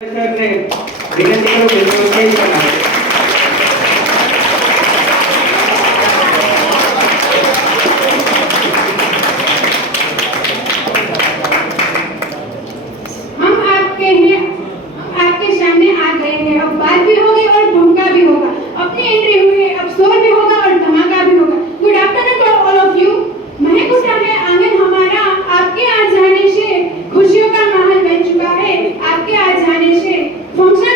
સરને વિનંતી કરું કે તેઓ સ્ટેજ પર આવે. आपके सामने आ गए हैं। अब बात भी होगी और धमका भी होगा। अपनी एंट्री हुई है, अब शोर भी होगा और धमाका भी होगा। Good afternoon to all of you. महक उठा है आंगन हमारा, आपके आ जाने से खुशियों का माहौल बन चुका है। आपके आ जाने से फंक्शन